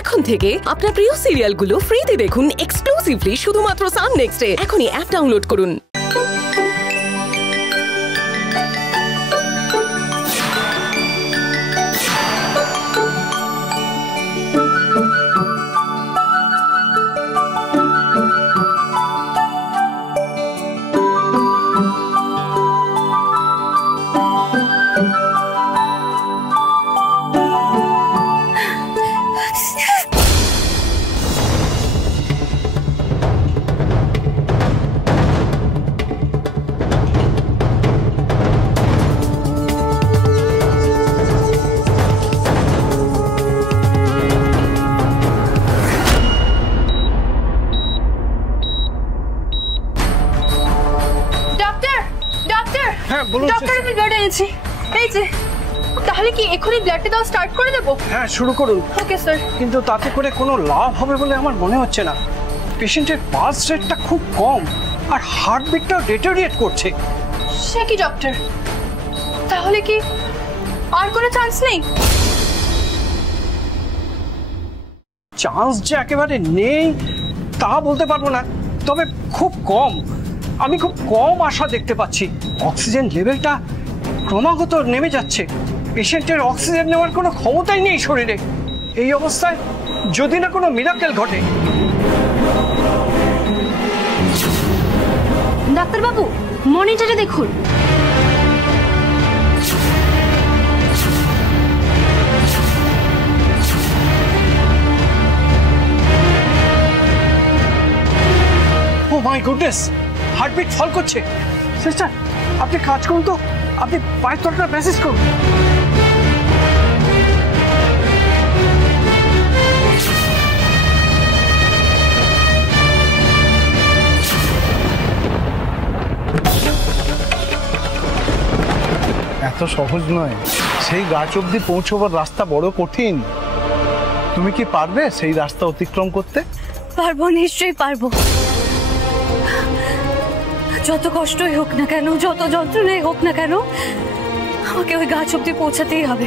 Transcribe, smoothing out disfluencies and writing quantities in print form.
এখন থেকে আপনার প্রিয় সিরিয়ালগুলো ফ্রিতে দেখুন এক্সক্লুসিভলি শুধুমাত্র সান নেক্সটে। এখনই অ্যাপ ডাউনলোড করুন। তাহলে কি এখনই ব্লাডটা দাও স্টার্ট করে দেব? হ্যাঁ শুরু করুন। Okay sir. কিন্তু তাতে করে কোনো লাভ হবে বলে আমার মনে হচ্ছে না। পেশেন্টের পালস রেটটা খুব কম আর হার্টবিটটাও ডেটোরিয়েট করছে। সে কি ডক্টর, তাহলে কি আর কোনো চান্স নেই? চান্স যে একেবারে নেই তা বলতে পারবো না, তবে খুব কম। আমি খুব কম আশা দেখতে পাচ্ছি। অক্সিজেন লেভেলটা ক্রমাগত নেমে যাচ্ছে। পেশেন্টের অক্সিজেন নেওয়ার কোনো ক্ষমতাই নেই শরীরে। এই অবস্থায় যদি না কোনো মিরাকেল ঘটে। ডাক্তারবাবু মনিটরে দেখুন। ও মাই গুডনেস, হার্টবিট ফল করছে। সিস্টার আপনি কাজ করুন তো, আপনি পায়ের তলটা মেসেজ করুন। এত সহজ নয়, সেই গাছ অব্দি পৌঁছবার রাস্তা বড় কঠিন। তুমি কি পারবে সেই রাস্তা অতিক্রম করতে? পারবো, নিশ্চয়ই পারবো। যত কষ্টই হোক না কেন, যত যন্ত্রণাই হোক না কেন, আমাকে ওই গাছ অব্দি পৌঁছাতেই হবে।